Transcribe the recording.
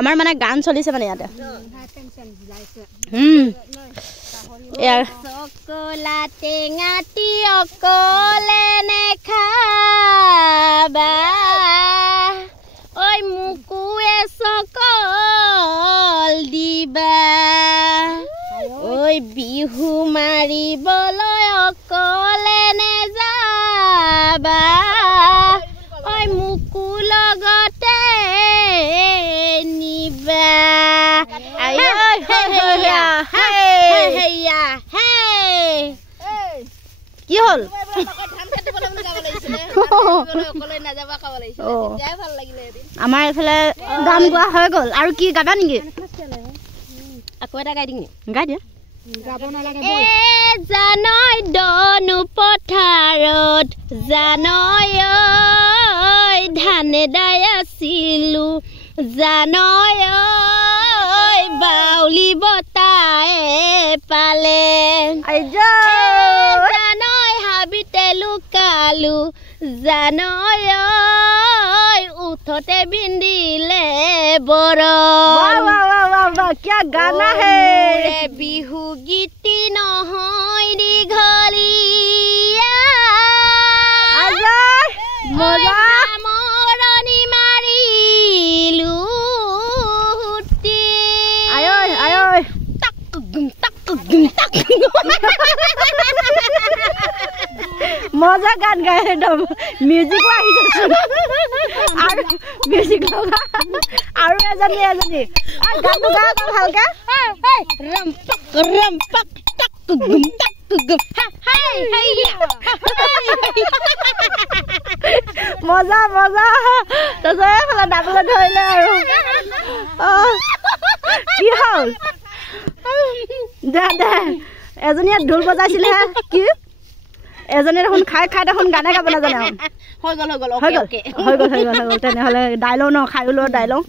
আমাৰ মানে গান চলিছে মানে ইয়াতে চকলা টেঙাটি অকলে নেখাবা ঐ মুকুৱে চকল দিবা ঐ বিহু মাৰিবলৈ অকলে নেযাবা ঐ মুকু লগতে নিবা কি হ'ল আমাৰ এইফালে গান গোৱা হৈ গ'ল আৰু কি গাবা নেকি আকৌ এটা গাই দিম গাই দিয়া জানৈ দনু পথাৰত জানৈ ধানে দাই আছিলো জানৈ বাউলি বতায়ে পালে জানৈ হাবিতে লুকালো জানৈ উঠতে বিন্দিলে বৰ क्या गाना है बिहू गीती নহয় দীঘলীয়া মজা মৰণি মাৰিলো আয় আয় টাক টাক মজা গান গায় একদম মিউজিক আহি যাচ্ছে আৰু মিউজিক লগা আৰু এজনী গান গা ভালকে ৰম পক টাক গুম হাই হাইয়া মজা মজা তই ফলা ডাবলে ধৰিলে আৰু কি হ'ল দে এজনীয়ে ঢোল বজাইছিলে কি এজনী দেখোন খাই দেখোন গানে গাব নাজানে হৈ গ'ল তেনেহ'লে দাই লওঁ ন খাই লওঁ দাই লওঁ